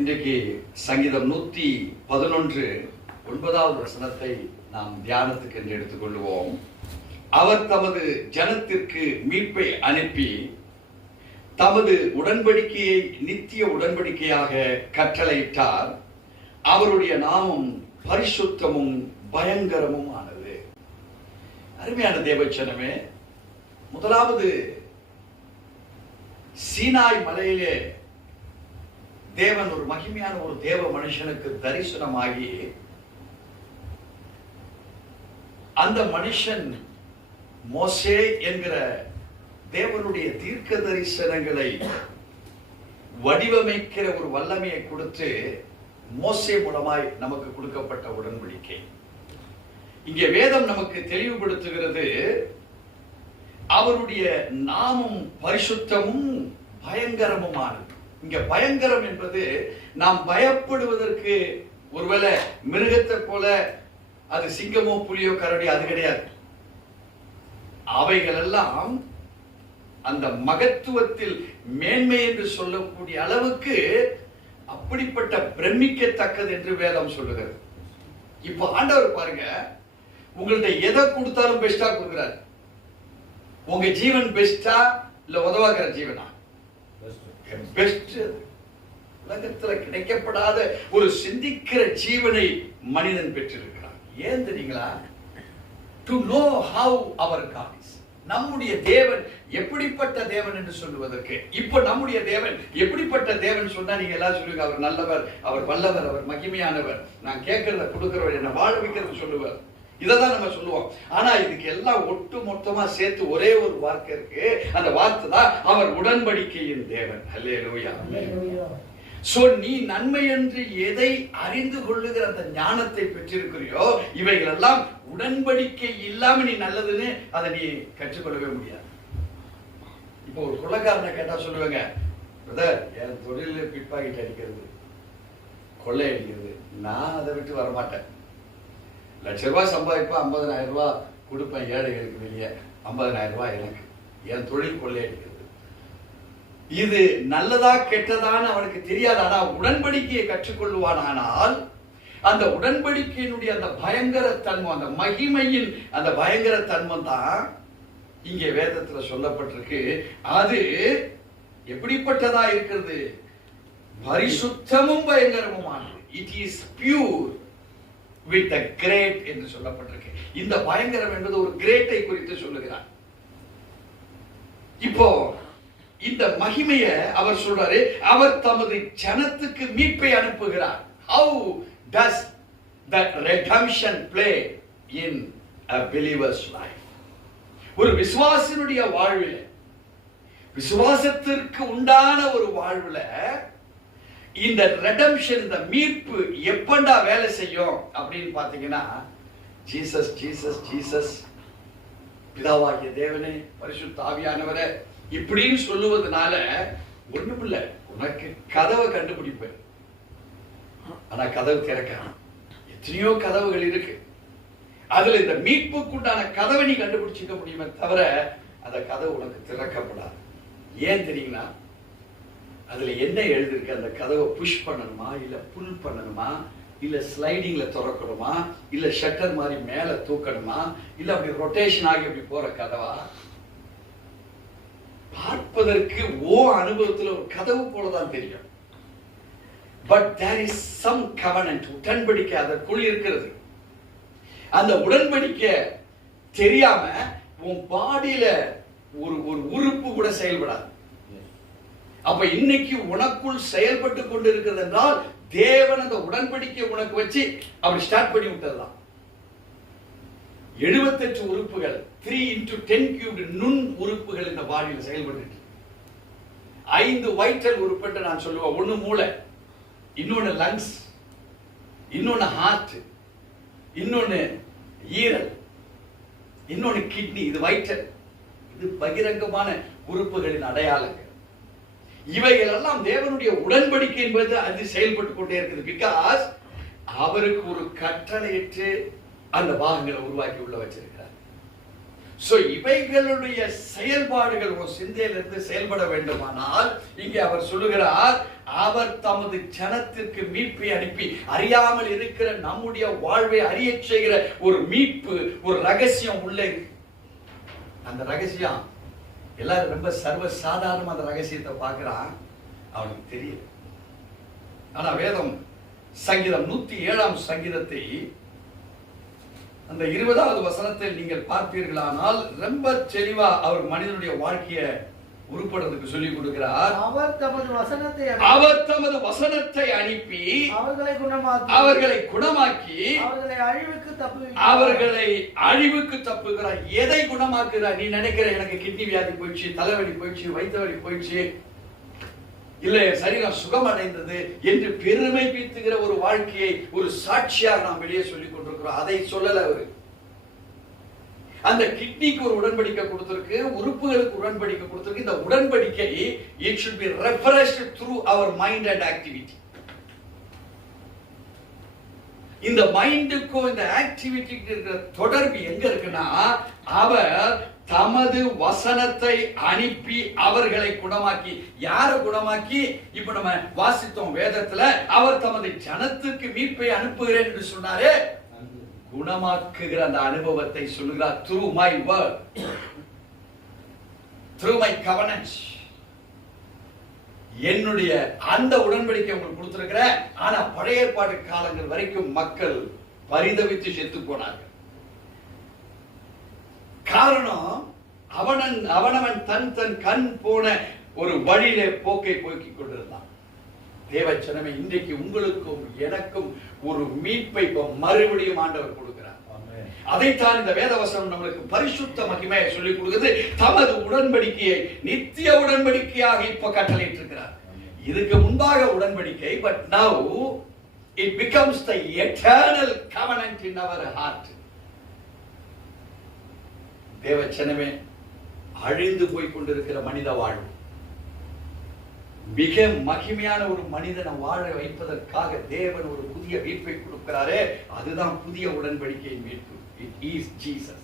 இன்றைக்கு சங்கீதம் 111 9வது வசனத்தை நாம் தியானத்துக்கு என்று எடுத்துக்கொள்வோம். அவர் தமது ஜனத்திற்கு மீட்பை அனுப்பி தமது உடன்படிக்கையை நித்திய உடன்படிக்கையாக கட்டளையிட்டார். அவருடைய நாமம் பரிசுத்தமும் பயங்கரமும் ஆனது. அருமையான தேவச்சனமே, முதலாவது சீனாய் மலையிலே தேவன் ஒரு மகிமையான ஒரு தேவ மனுஷனுக்கு தரிசனமாகி அந்த மனுஷன் மோசே என்கிற தேவனுடைய தீர்க்க தரிசனங்களை வடிவமைக்கிற ஒரு வல்லமையை கொடுத்து மோசே மூலமாய் நமக்கு கொடுக்கப்பட்ட உடன்படிக்கை. இங்கே வேதம் நமக்கு தெளிவுபடுத்துகிறது, அவருடைய நாமம் பரிசுத்தமும் பயங்கரமுமானது. இங்க பயங்கரம் என்பது நாம் பயப்படுவதற்கு, ஒருவேளை மிருகத்தை போல அது சிங்கமோ புலியோ கரடி, அது கிடையாது. அவைகள் எல்லாம் அந்த மகத்துவத்தில் மேன்மை என்று சொல்லக்கூடிய அளவுக்கு அப்படிப்பட்ட பிரமிக்கத்தக்கது என்று வேதம் சொல்லுகிறது. இப்போ ஆண்டவர் பாருங்க, உங்கள்ட்ட எதை கொடுத்தாலும் பெஸ்டா கொடுக்கிறார். உங்க ஜீவன் பெஸ்டா இல்ல உதவாக்கிற ஜீவனா? பெஸ்ட். உலகத்துல கிடைக்கப்படாத ஒரு சிந்திக்கிற ஜீவனை மனிதன் பெற்றிருக்கிறான். ஏன் தெரியுங்களா? To know how our God is. நம்முடைய தேவன் எப்படிப்பட்ட தேவன் என்று சொல்லுவதற்கு, இப்போ நம்முடைய தேவன் எப்படிப்பட்ட தேவன் சொன்னா நீங்க எல்லாம் சொல்லுங்க, அவர் நல்லவர், அவர் வல்லவர், அவர் மகிமையானவர், நான் கேட்கறத கொடுக்கிறவர், என்ன வாழ வைக்கிறது சொல்லுவார். இததான் நம்ம சொல்லுவோம். ஆனா இதுக்கு எல்லாம் ஒட்டு மொத்தமா சேர்த்து ஒரே ஒரு வார்த்தை இருக்கு. அந்த வார்த்தை தான் அவர் உடன்படிக்கையின் தேவன். அல்லேலூயா. சோ நீ நன்மை என்று எதை அறிந்து கொள்ளுகிற அந்த ஞானத்தை பெற்றிருக்கிறியோ, இவைகள் எல்லாம் உடன்படிக்கை இல்லாம நீ நல்லதுன்னு அதை நீ கற்றுக்கொள்ளவே முடியாது. இப்போ ஒரு கொள்ளைக்காரனை கேட்டா சொல்லுவாங்க, பிரதர் என் தொழில பிட் பாக்கெட் அடிக்கிறது, கொள்ளை அடிக்கிறது, நான் அதை விட்டு வரமாட்டேன். ₹1,00,000 சம்பாதிப்பேன், 50,000 ரூபாய் கொடுப்பேன் ஏழைகளுக்கு வெளியே, 50,000 ரூபாய் எனக்கு, என் தொழில் கொள்ளையடிக்கிறது. இது நல்லதா கெட்டதான்னு அவனுக்கு தெரியாது. ஆனா உடன்படிக்கையை கற்றுக்கொள்வான். ஆனால் அந்த உடன்படிக்கையினுடைய அந்த பயங்கர தன்மை, அந்த மகிமையின் அந்த பயங்கர தன்மை தான் இங்கே வேதத்துல சொல்லப்பட்டிருக்கு. அது எப்படிப்பட்டதா இருக்கிறது? பரிசுத்தமும் பயங்கரமுமானது. It is pure with a great என்று சொல்லப்பட்டிருக்கு. இந்த பயங்கரம் என்பது ஒரு கிரேட்டை குறித்து சொல்லுகிறார். இப்போ இந்த மகிமையை அவர் சொல்றாரு, அவர் தமது ஜனத்துக்கு மீட்பை அனுப்புகிறார். How does that redemption play in a believer's life? ஒரு விசுவாசினுடைய வாழ்வில், விசுவாசத்திற்கு உண்டான ஒரு வாழ்வில் இந்த ரெடம்ஷன், இந்த மீட்பு எப்பண்டா வேலை செய்யும் அப்படின்னு பாத்தீங்கன்னா, ஜீசஸ் ஜீசஸ் ஜீசஸ், பிதாவாகிய தேவனே, பரிசுத்த ஆவியானவரே இப்படின்னு சொல்லுவதனால ஒண்ணும் இல்ல, உனக்கு கதவை கண்டுபிடிப்பேன். ஆனா கதவு திறக்க எத்தனையோ கதவுகள் இருக்கு. அதுல இந்த மீட்புக்குண்டான கதவை நீ கண்டுபிடிச்சிக்க முடியுமே தவிர அந்த கதவு உனக்கு திறக்கப்படாது. ஏன் தெரியுங்களா? அதுல என்ன எழுதிருக்கு? அந்த கதவை புஷ் பண்ணணுமா, இல்ல புல் பண்ணணுமா, இல்ல ஸ்லைடிங்ல திறக்கணுமா, இல்ல ஷட்டர் மாதிரி மேல தூக்கணுமா, இல்ல அப்படி ரொட்டேஷன் ஆகி அப்படி போற கதவா? பார்ப்பதற்கு அனுபவத்துல ஒரு கதவு போலதான் தெரியும். But there is some covenant, உடன்படிக்கை அதற்குள் இருக்கிறது. அந்த உடன்படிக்கை தெரியாம உன் பாடியில ஒரு உறுப்பு கூட செயல்படாது. அப்ப இன்னைக்கு உனக்குள் செயல்பட்டு கொண்டு இருக்கிறது என்றால் தேவன் அந்த உடன்படிக்கை உனக்கு வச்சு அப்படி ஸ்டார்ட் பண்ணி விட்டதுதான். 78 உறுப்புகள், 3 into 10 cubed நுண் உறுப்புகள் இந்த பாடியில் செயல்பட்டு, 5 வைட்டல் உறுப்பு நான் சொல்லுவேன். ஒன்னு மூளை, இன்னொன்னு லங்ஸ், இன்னொன்னு ஹார்ட், இன்னொன்னு ஈரல், இன்னொன்னு கிட்னி. இது வைட்டல், இது பகிரங்கமான உறுப்புகளின் அடையாளங்கள். இவைகள் எல்லாம் தேவனுடைய உடன்படிக்கை என்பது அது செயல்பட்டு கொண்டே இருக்குது. பிகாஸ் அவருக்கு ஒரு கட்டளையிட்டு அந்த பாகங்களை உருவாக்கி உள்ள வச்சிருக்கிறார். சோ இவைகளுடைய செயல்பாடுகள் ஒரு சிந்தையிலிருந்து செயல்பட வேண்டுமானால் இங்கே அவர் சொல்லுகிறார், அவர் தமது ஜனத்திற்கு மீட்பை அனுப்பி அறியாமல் இருக்கிற நம்முடைய வாழ்வை அறிய செய்கிற ஒரு மீட்பு, ஒரு ரகசியம் உள்ளே இருக்கு. அந்த ரகசியம் எல்லாரும் ரொம்ப சர்வ சாதாரண அந்த ரகசியத்தை பார்க்கிறான், அவனுக்கு தெரியல. ஆனா வேதம் சங்கீதம் 107ஆம் சங்கீதத்தை அந்த 20வது வசனத்தில் நீங்கள் பார்ப்பீர்களானால் ரொம்ப தெளிவா அவர் மனிதனுடைய வாழ்க்கையை உருப்படுறதுக்கு சொல்லிக் கொடுக்கிறார். அவர் தமது வசனத்தை அனுப்பி அவர்களை குணமாக்கி அவர்களை அழிவுக்கு தப்புகிறார். எதை குணமாக்குகிறார்? நீ நினைக்கிற எனக்கு கிட்னி வியாதி போயிடுச்சு, தலைவலி போயிடுச்சு, வயிற்று வலி போயிடுச்சு, இல்ல சரீரம் சுகமடைந்தது என்று பெருமை பீத்துகிற ஒரு வாழ்க்கையை ஒரு சாட்சியாக நாம் வெளியே சொல்லிக் கொண்டிருக்கிறோம். அதை சொல்லல அவரு. அந்த கிட்னிக்கு ஒரு உடன்படிக்கை கொடுத்திருக்கு, உறுப்புகளுக்கு உடன்படிக்கை கொடுத்திருக்கு. இந்த உடன்படிக்கை it should be refreshed through our mind and activity. இந்த மைண்டுக்கும் இந்த ஆக்டிவிட்டிக்கு இருக்கிற தொடர்பு எங்க இருக்குன்னா, அவர் தமது வசனத்தை அனுப்பி அவர்களை குணமாக்கி. யாரை குணமாக்கி? இப்ப நம்ம வாசித்தோம் வேதத்துல, அவர் தமது ஜனத்துக்கு மீட்பை அனுப்புகிறேன் என்று சொன்னாரே, குணமாக்குகிற அந்த அனுபவத்தை சொல்லுகிறார். through my word, through my covenants. என்னுடைய அந்த உடன்படிக்கை உங்களுக்கு கொடுத்திருக்கிற. ஆனா பழைய ஏற்பாடு காலங்கள் வரைக்கும் மக்கள் பரிதவித்து செத்து போனார்கள். காரணம், அவனவன் தன் கண் போன ஒரு வழியிலே போக்கை போக்கிக் கொண்டிருந்தான். தேவச்சனமே, இன்றைக்கு உங்களுக்கும் எனக்கும் ஒரு மீட்பை மறுபடியும் ஆண்டவர் கொடுக்கிறார். அதைத்தான் இந்த வேதவசனம் நம்மளுக்கு பரிசுத்த மகிமையை சொல்லிக் கொடுக்குது. தமது உடன்படிக்கையை நித்திய உடன்படிக்கையாக இப்ப கட்டளையிட்டு இருக்கிறார். இதுக்கு முன்பாக உடன்படிக்கை, but now it becomes the eternal covenant in our heart. தேவச்சனமே, அழிந்து போய் கொண்டிருக்கிற மனித வாழ்வு மிக மகிமையான ஒரு மனிதனை வாழ வைப்பதற்காக தேவன் ஒரு புதிய மீட்பை கொடுக்கிறாரே, அதுதான் புதிய உடன்படிக்கையின் மீட்பு. It is Jesus.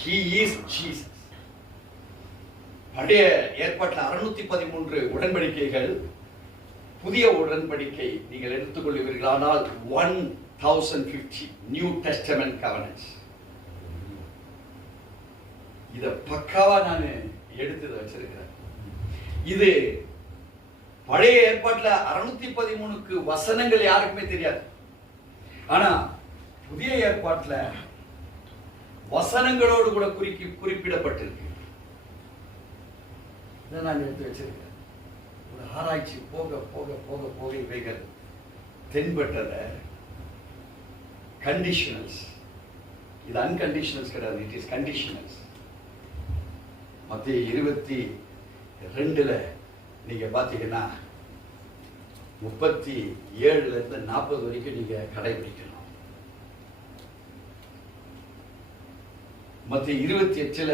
He is Jesus. பழைய ஏற்பாட்டில் 613 உடன்படிக்கைகள். புதிய உடன்படிக்கை நீங்கள் எடுத்துக்கொள்வீர்களானால் 1050 நியூ டெஸ்டமென்ட் கவெனன்ட்ஸ். இத பக்காவா நான் எடுத்து வச்சிருக்கிறேன். இது பழைய ஏற்பாட்டுல 613க்கு வசனங்கள் யாருக்குமே தெரியாது. ஆனா புதிய ஏற்பாட்டுல வசனங்களோடு கூட குறிப்பிடப்பட்டிருக்கு. இதை நான் எடுத்து வச்சிருக்கேன். ஒரு ஆராய்ச்சி போக போக போக போக இவைகள் தென்பட்டத கண்டிஷனல்ஸ். இது அன்கண்டிஷனல்ஸ் கிடையாது, இட் இஸ் கண்டிஷனல்ஸ். மத்திய 22ல நீங்க பாத்தீங்கன்னா 37ல இருந்து 40 வரைக்கும் நீங்க கடைபிடிக்கணும். மத்திய 28ல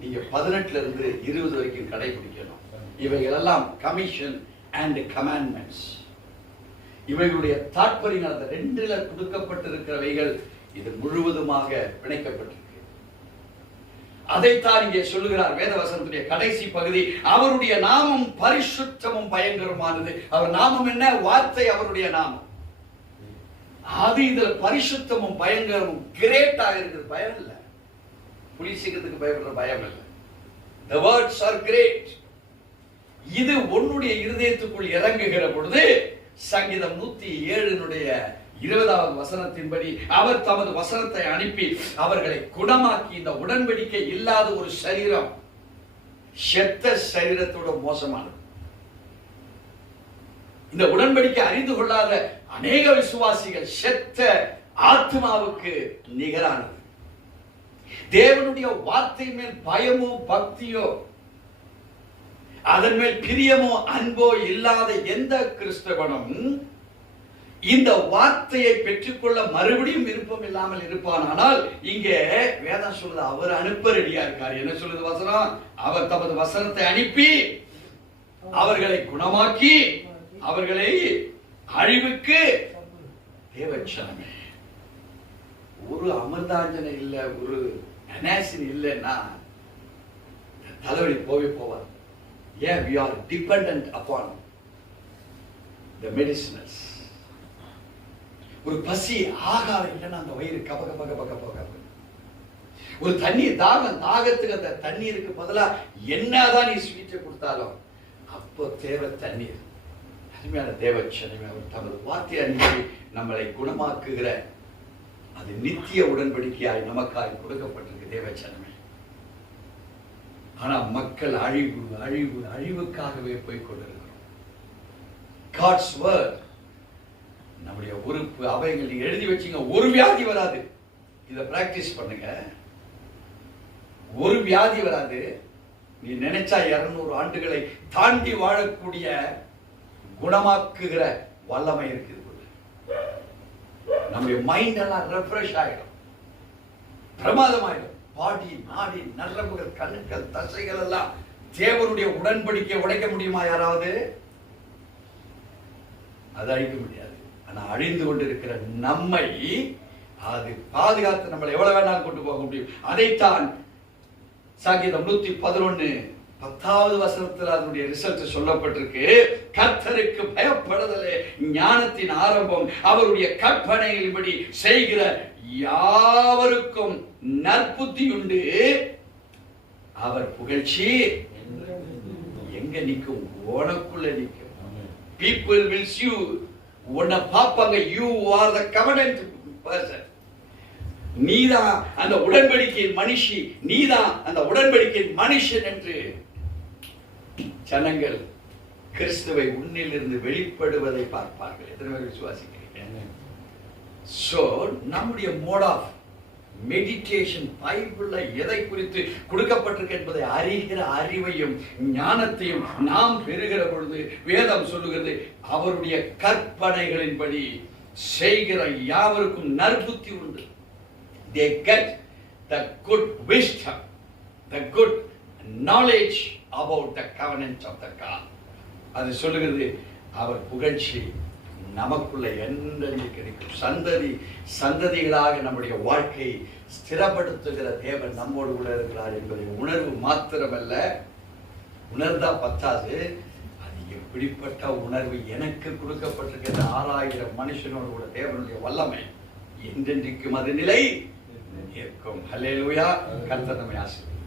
நீங்க 18ல இருந்து 20 வரைக்கும் கடைபிடிக்கணும். இவைகளெல்லாம் கமிஷன் அண்ட் கமாண்ட்மெண்ட்ஸ். இவைகளுடைய தாற்பயம் அந்த 2ல கொடுக்கப்பட்டிருக்கிறவைகள் இது முழுவதுமாக பிணைக்கப்பட்டிருக்கு. அதைத்தான் இங்கே சொல்லுகிறார் வேதவசனத்துடைய கடைசி பகுதி. அவருடைய நாமம் பரிசுத்தமும் பயங்கரமானது. அவர் நாமம் என்ன? வார்த்தை அவருடைய நாமம். அது இதுல பரிசுத்தமும் பயங்கரமும் கிரேட்டாக இருக்குது. பயம் இல்ல, புலிசிக்கிறதுக்கு பயப்படுற பயம் இல்லை. The words are great. இது உன்னுடைய இருதயத்துக்குள் இறங்குகிற பொழுது சங்கீதம் 107னுடைய 20வது வசனத்தின்படி அவர் தமது வசனத்தை அனுப்பி அவர்களை குணமாக்கி. இந்த உடன்படிக்கை இல்லாத ஒரு சரீரம் செத்த சரீரத்தோட மோசமானது. இந்த உடன்படிக்கை அறிந்து கொள்ளாத அநேக விசுவாசிகள் செத்த ஆத்மாவுக்கு நிகரானது. தேவனுடைய வார்த்தை மேல் பயமோ பக்தியோ அதன் மேல் பிரியமோ அன்போ இல்லாத எந்த கிறிஸ்தவனும் இந்த வார்த்தையை பெற்றுக்கொள்ள மறுபடியும் விருப்பம் இல்லாமல் இருப்பான். ஆனால் இங்கே வேதம் சொல்லுது அவர் அனுப்ப ரெடியா இருக்கார். என்ன சொல்லுது வசனம்? அவர் தமது வசனத்தை அனுப்பி அவர்களை குணமாக்கி அவர்களை அழிவுக்கு. தேவச்சனமே, ஒரு அமிர்தாஞ்சனை இல்ல, ஒரு அனாசின் இல்லைன்னா தலைவலி போவே போவார். ஏன்? we are dependent upon. the medicinals. ஒரு பசி ஆகாரம் இல்லைன்னா அந்த வயிறு கப கப கப கப கப. ஒரு தண்ணீர் தாகத்துக்கு அந்த தண்ணீருக்கு பதிலா என்னதான் நீ ஸ்வீட்டை கொடுத்தாலும் அப்போ தேவை தண்ணீர். அருமையான தேவச்சனமே, அவர் தமது வார்த்தை அனுப்பி நம்மளை குணமாக்குகிற அது நித்திய உடன்படிக்கையாய் நமக்காய் கொடுக்கப்பட்டிருக்கு தேவச்சனமே. ஆனா மக்கள் அழிவுக்காகவே போய் கொண்டிருக்கிறோம். God's word, நம்முடைய உறுப்பு அவைகள் நீங்க எழுதி வச்சீங்க, ஒரு வியாதி வராது. இதை பிராக்டிஸ் பண்ணுங்க. ஒரு வியாதி வராது. நீ நினைச்சா 200 ஆண்டுகளை தாண்டி வாழக்கூடிய குணமாக்குகிற வல்லமை இருக்குது. நம்முடைய மைண்ட் எல்லாம் ரெஃப்ரெஷ் ஆயிடும், பிரமாதமாயிடும். பாடி நாடி நரம்புகள் கண்ணுகள் தசைகள் எல்லாம் தேவனுடைய உடன்படிக்கையை உடைக்க முடியுமா யாராவது? அது அழிக்க முடியாது. ஆனா அழிந்து கொண்டிருக்கிற நம்மை அது பாதுகாத்து நம்மளை எவ்வளவு வேணாலும் கொண்டு போக முடியும். அதைத்தான் சங்கீதம் 111 10வது வசனத்தில் அதனுடைய ரிசல்ட் சொல்லப்பட்டிருக்கு. கர்த்தருக்கு பயப்படுதலே ஞானத்தின் ஆரம்பம், அவருடைய கற்பனையின்படி செய்கிற யாவருக்கும் நற்புத்தி உண்டு, அவர் புகழ்ச்சி எங்க நிற்கும்? உனக்குள்ள நிற்கும். People will see you. உன்னை பார்ப்பாங்க. You are the covenant person. நீதான் அந்த உடன்படிக்கையின் மனுஷி, நீதான் அந்த உடன்படிக்கையின் மனுஷன் என்று ஜனங்கள் கிறிஸ்துவை உன்னிலிருந்து வெளிப்படுவதை பார்ப்பார்கள். எத்தனை பேர் விசுவாசிக்கிறீங்க? சோ நம்முடைய மோட் ஆஃப் மெடிடேஷன் பைபிள்ல எதை குறித்து கொடுக்கப்பட்டிருக்கு என்பதை அறிகிற அறிவையும் ஞானத்தையும் நாம் பெறுகிற பொழுது வேதம் சொல்லுகிறது, அவருடைய கற்பனைகளின்படி செய்கிற யாவருக்கும் நற்புத்தி உண்டு. They get the good wisdom, the good knowledge about the covenant of the God. அது சொல்லுகிறது, அவர் புகழ்ச்சி நமக்குள்ள என்றென்று கிடைக்கும். சந்ததிகளாக நம்முடைய வாழ்க்கையை ஸ்திரப்படுத்துகிற தேவன் நம்மோடு கூட இருக்கிறார் என்பதை உணர்வு மாத்திரமல்ல, உணர்ந்தா பத்தாது, அது எப்படிப்பட்ட உணர்வு எனக்கு கொடுக்கப்பட்டிருக்கிற 6000 மனுஷனோடு கூட தேவனுடைய வல்லமை என்றென்றைக்கும் அது நிலை இருக்கும். ஹல்லேலூயா. கர்த்தர் நம்மை ஆசீர்வதிப்பார்.